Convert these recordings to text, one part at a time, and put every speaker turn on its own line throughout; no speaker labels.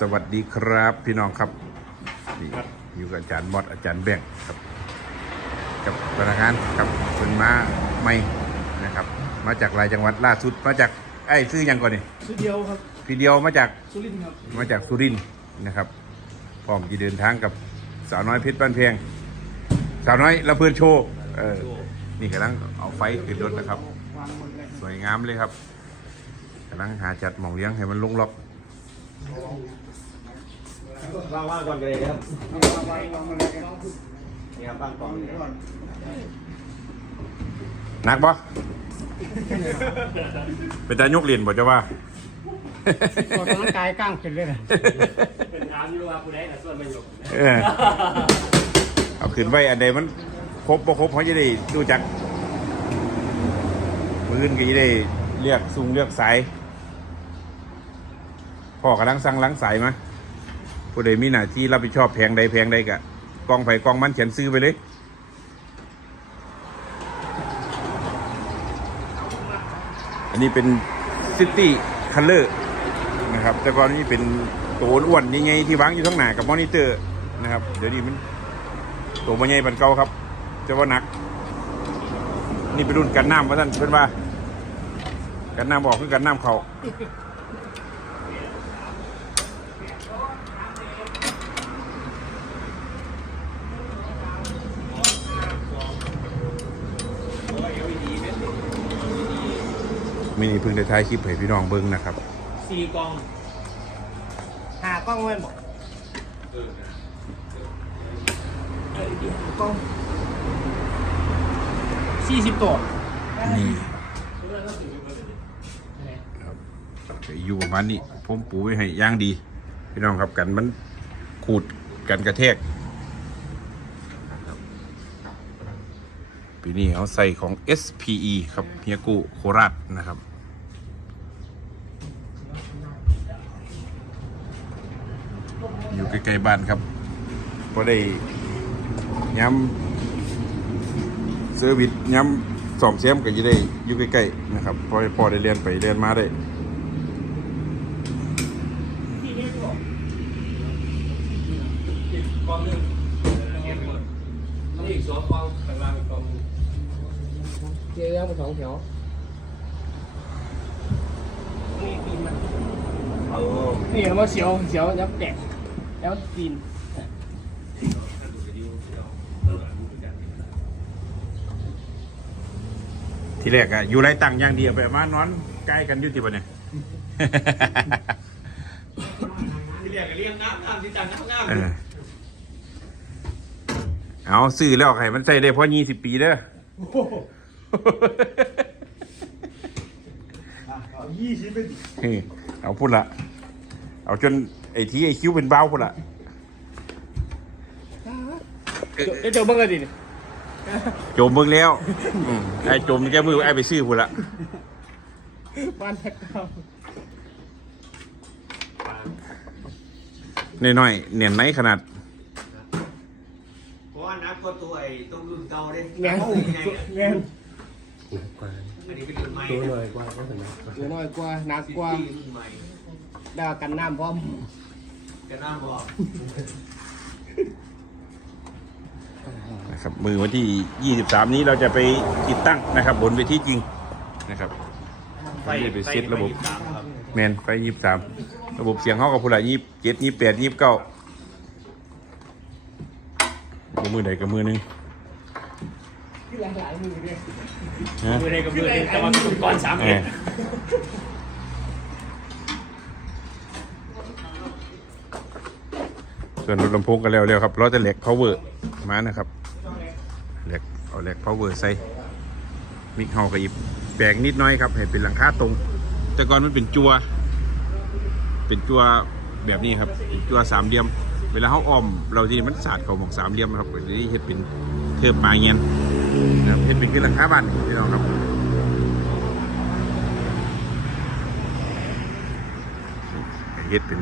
สวัสดีครับพี่น้องครับนี่อยู่กับอาจารย์มอดอาจารย์แบงค์ครับกับพนักงานครับเป็นมาใหม่นะครับ มาจากหลายจังหวัดล่าสุดมาจากไอ้ซื้อหยังก่อนนี่
สุดเดียวครับ
พี่เดียวมาจาก
สุรินทร์ครับ
มาจากสุรินทร์นะครับพร้อมจะเดินทางกับสาวน้อยเพชรบ้านเพียง สาวน้อยระเบิดโชว์เออนี่กำลังเอาไฟขึ้นรถนะครับ
วางหมดเลย
สวยงามเลยครับกำลังหาจัดหมองเลี้ยงให้มันลงล็อก
ว่างว่างๆก่อนกันเลยนะครับ
วางวางวางหมดเลยครับ
นี่ครับว่างก่อนเลย
ก่อน
หนักปะเป็นตายกเหรียญบ่จะว่า
ออกกำลังกายกล้างขึ้นเลยนะ
เป็นถามอยู่ว่าผู้ใดน่ะส่วนมันอยู่
เออเอาขึ้นไว้อันใดมันครบบ่ครบเขาจะได้ดูจักมืออื่นก็จะได้เลือกซุงเลือกสาย พ่อกำลังสั่งล้างสายมาผู้ใดมีหน้าที่รับผิดชอบแพงใดแพงใดกะกองไผ่กองมันเขียนซื้อไปเลยอันนี้เป็นซิตี้คัลเลอร์นะครับ แต่ก่อนนี้เป็นตัวอ้วนนี่ไงที่วางอยู่ข้างหน้ากับมอนิเตอร์นะครับ เดี๋ยวนี้มันตัวมันใหญ่ปันเก่าครับจะว่าหนัก นี่เป็นรุ่นกันน้ำว่าท่านเพื่อนว่า กันน้ำออกคือกันน้ำเขา มินี่เพิ่งได้ถ่ายคลิปให้พี่น้องเบิ้งนะครับ
สี่กล่อง
หากล้องไว้หมดกล้องสี่สิบตัว
นี่ครับอยู่ประมาณนี้ผมปูไว้ให้ย่างดี พี่น้องครับกันมันขูดกันกระแทกครับปีนี้เขาใส่ของ SPE ครับเฮียกุโคราชนะครับ อยู่ใกล้ๆบ้านครับพอได้ย้ำเซอร์วิสย้ำสอมเสียมก็จะได้อยู่ใกล้ๆนะครับพอพอได้เรียนไปเรียนมาได้
กล่องหนึงนี่อีกสองกล่องข้างล่างอีกกล่องหนึ่ง
เจอแล้วมาสองแถวนี่ปีนมัน
เอา
นี่มันว่าเสียวเสียวยับแตก แล้วปีน
ทีแรกอะอยู่ไรตังอย่างเดียวไปมานอนใกล้กันอยู่ที่ปะเนี่ย
ที่เรียกกันเรียกน้ำน้ำที่จังน้ำน้ำ
เออเอาซื้อแล้วไข่มันใส่ได้พอยี่สิบปีเด้อ
ยี่สิบเป็น
เฮ้ยเอาพูดละเอาจน ไอ้ทีไอ้คิ้วเป็นเบ้าพูดละเออ
เดี๋ยวเจอเบิ้งกันดิ
โจมเบิ่งแล้วอืมไอ้โจมแกมือไอ้ไปซื้อพูดละ
บ้านแท็กเก้า
น้อยๆเนียนไหนขนาด
เพราะว่านักก็ตัวไอ้ต้องรุ่นเก่าเด้
แงน
เอายังไง
แงน
อันนี้เป็นรุ่นใหม่
ตัวหน่อยกว่าก็ถึง
เดี๋ยวน้อยกว่าหนักกว่าได้กันน้ำพร้อม
จะน้ำบอก
นะครับมือวันที่ 23 นี้เราจะไปติดตั้งนะครับ บนเวทีจริงนะครับเราจะไปเซตระบบ
สามครับ
แมนไฟยี่สามระบบเสียงเขากับพูดละยี่เจ็ดยี่แปดยี่เก้ามือใดกับมือหนึง
ที่หลายหลายมือเนี่ย
นะ
มือใดกับมือหนึ่งจะมาเป็นก้อนสาม
เอ
เอ็
อ
ด
ส่วนรถลำโพงก็แล้วแล้วครับเราจะแหลก power มานะครับแหลกเอาแหลก power ใส่มิกเฮากับอีกแปลงนิดน้อยครับให้เป็นหลังคาตรง แต่ก่อนมันเป็นจัว เป็นจัวแบบนี้ครับจัวสามเหลี่ยม เวลาเขาอ้อม เราที่มันสาดเขาหมองสามเหลี่ยมนะครับนี้เฮ็ดเป็นเทิบปลายเงี้ยนะครับเฮ็ดเป็นขึ้นหลังคาบ้านพี่น้องครับเฮ็ดเป็น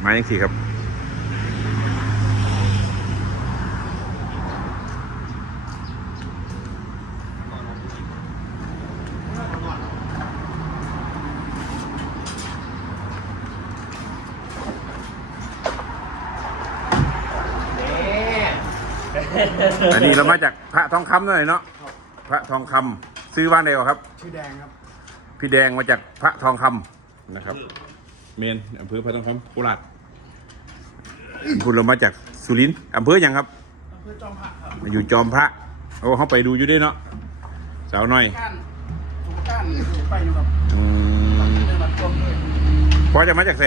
ไม้ยังสี่ครับ อันนี้เรามาจากพระทองคำหน่อยเนาะพระทองคำซื้อบ้านใดวะครับ
ชื่อแดงครับ
พี่แดงมาจากพระทองคำนะครับ เมนอำเภอพระทองคำโคราชคุณเรามาจากสุรินทร์อำเภอหยังครับ
อำเภอจอมพระครับ
มาอยู่จอมพระโอ้เขาไปดูอยู่ด้วยเนาะสาวน้อย
ก้านถูกก้านถูกไปอยู่ครับ
อืม
ในวัดต้มเลย
พอจะมาจากไส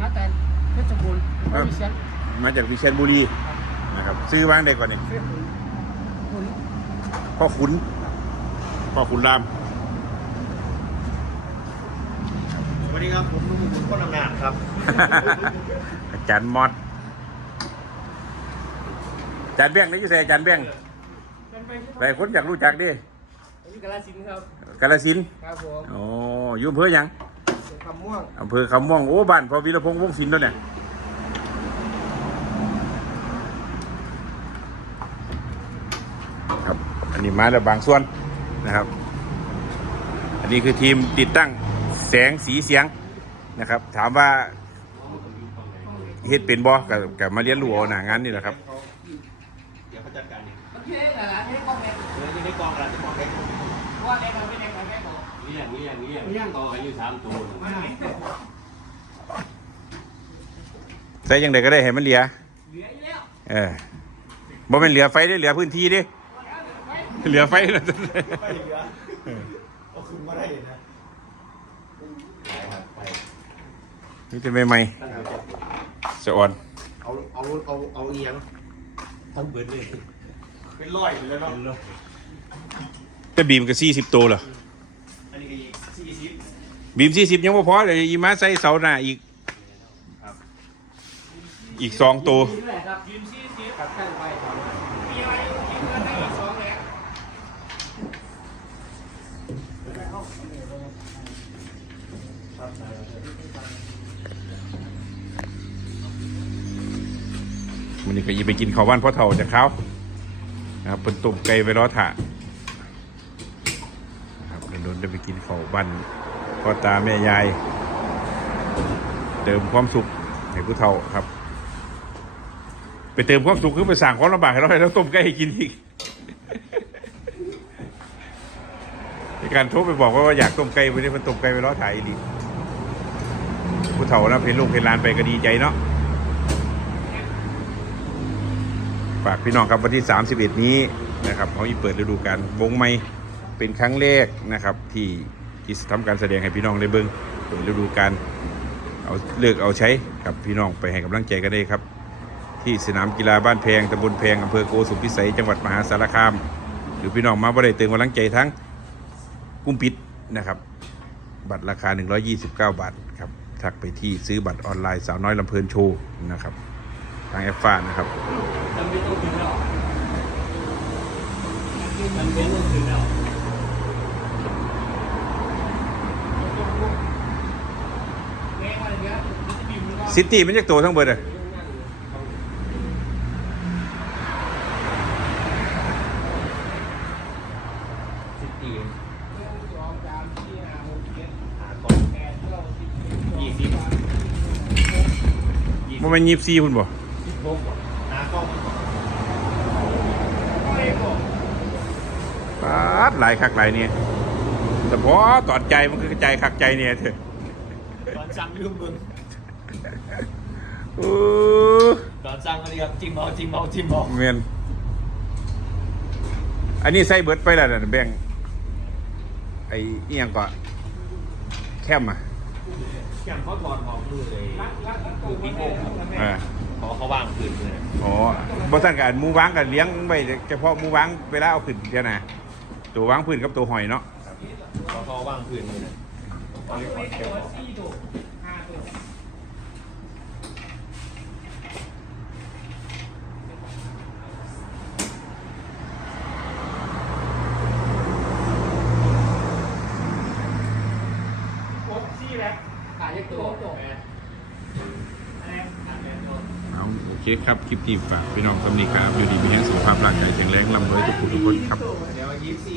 มาแต่เพชรบูรณ์
ครับ
วิเชียน
มาจากวิเชียรบุรี นะครับซื้อบ้างได้ก่อนเนี่ย
เฟซบุ๊กคุณ
พ่อขุนพ่อขุนราม
สวัสดีครับ ผมลุงบุญพ้นอำนาจครับ
อาจารย์มอดอาจารย์แบงค์นี่จะใส่อาจารย์แบงค์
เป็นไปที่
หลายคนอยากรู้จักดิ
อันนี้กาลสินธุ์ครับ
กาลสินธุ์
ครับผม
โอ้อยู่อำเภอหยัง
เป็นคำม่วง
อำเภอคำม่วงโอ้บ้านพอวีรพงษ์วงศิลป์ด้วยเนี่ยครับ อันนี้ มาแล้วบางส่วนนะครับ อันนี้คือทีมติดตั้งแสงสีเสียงนะครับ ถามว่าเฮ็ดเป็นบ่กับกับมาเรียนรู้เอาหน้างานนี่แหละครับ
เดี๋ยวเขาจัดการเอง
มันคืออะไรนะให้คอมเมนต์
เดี๋ยวจะได้กองกันจะกองแค่
ว่าแดงเราไม่แดงเราแดงเรา
เลี้ยงเลี้ยงเลี้ยงเลี้ยงต่อกันอยู่สามตัว
ไม่ไหน
ใส่ยังไงก็ได้ให้มันเหลีย
เหลืออยู่แล้ว
เออบ่เป็นเหลือไฟได้เหลือพื้นที่ดิ เหลือไฟนะ
ไม่เหลือเอาคืนมาได้นะไป
นี่จะไม่ไหม
ตั้งแต่
สะอ่อน
เอาเอาเอาเอาเอียงทั้งเบิดเลยเป็นร้อยเลยเนาะ
แต่บีมก็สี่สิบตัวเหรอ
อันนี้ก็อีกสี่สิบ
บีมสี่สิบยังไม่พอเลยอีมาใส่เสาหน้าอีกอีกสองตัว
ยืนเลยครับยืนชี้ชี้กับตั้งไปครับมีอะไรยืนกันได้อีกสองเลย
มั นี่ก็ยิไปกินข้าวบ้านพ่อเฒ่าจากเขานะครับเป็นตุ่มไก่ไปล้อถ่านะครับโดนๆได้ไปกินข้าวบ้านพ่อตาแม่ยาย เติมความสุขให้ผู้เฒ่าครับ ไปเติมความสุขคือไปสั่งความลำบากให้เราให้เราต้มไก่ให้กินอีกการโทรไปบอกว่าอยากต้มไก่วันนี้มันต้มไก่ไปล้อถ่ายอีผู้เฒ่านะเพลลูกเพลหลานไปก็ดีใจเนาะ ฝากพี่น้องครับวันที่ 31 นี้นะครับเขาอีเปิดฤดูกาลวงไม่เป็นครั้งแรกนะครับ ที่ที่ทำการแสดงให้พี่น้องได้เบิ้งเปิดฤดูกาลเอาเลือกเอาใช้กับพี่น้องไปให้กำลังใจกันได้ครับ ที่สนามกีฬาบ้านแพงตำบลแพงอำเภอโกสุมพิสัยจังหวัดมหาสารคาม หรือพี่น้องมาบ่ได้เติมกำลังใจทั้งกุ้มปิดนะครับ บัตรราคา 129 บาทครับทักไปที่ซื้อบัตรออนไลน์สาวน้อยลำเพลินโชว์นะครับทางแอฟฟ้านะครับ
จำเป็นต้องคืนแล้ว จำเป็นต้องคืนแล้ว
แดงอะไรเงี้ยมันจะบีบมันก็
ซิตี้มันจะโตทั้งเบิดเลย
สิบตี
สองสามสี่ห้าหกเจ็ด
หาก่อน
แปดเก้าสิบ
ยี่สิบ
มันเป็นยีบซีคุณบ่
สิบหกหากล้อง
ไม่บอก
ปาดหลายคักหลายเนี่ยแต่พอตอดใจมันคือกระจายคักใจเนี่ยเถอะ
ตอนสั่งลืมมึง
เออ
ตอนสั่งก็เรียกจิ้มเอาจิ้มเอาจิ้มเอา
เมียนอันนี้ใส่เบิดไปแล้วนะแบ่งไอ้นี่ยังก็แคมอะ
แก้มเขาถอดออกมือเลยมือพี่โป้งครับ
อ่า
ขอเขาว่างคืนเลย
อ๋อบ่สั่นกันหมูวางกันเลี้ยงไว้เฉพาะหมูวางเวลาเอาขึ้นเท่านะ ตัววางพื้นกับตัวหอยเนาะ
ขอเขาว่างคืนเลยตอนนี้ขอแก้วออก
สี่ตัวห้าตัวโอ๊ตซี่แล้วขายยังตัวจบอะไรขายยังตัว
เอาโอเคครับ คลิปที่ฝากพี่น้องสำนีครับอยู่ดีมีแห้งสุขภาพร่างกายแข็งแรงร่ำรวยทุกคนทุกคนครับ
เดี๋ยวยี่สิบ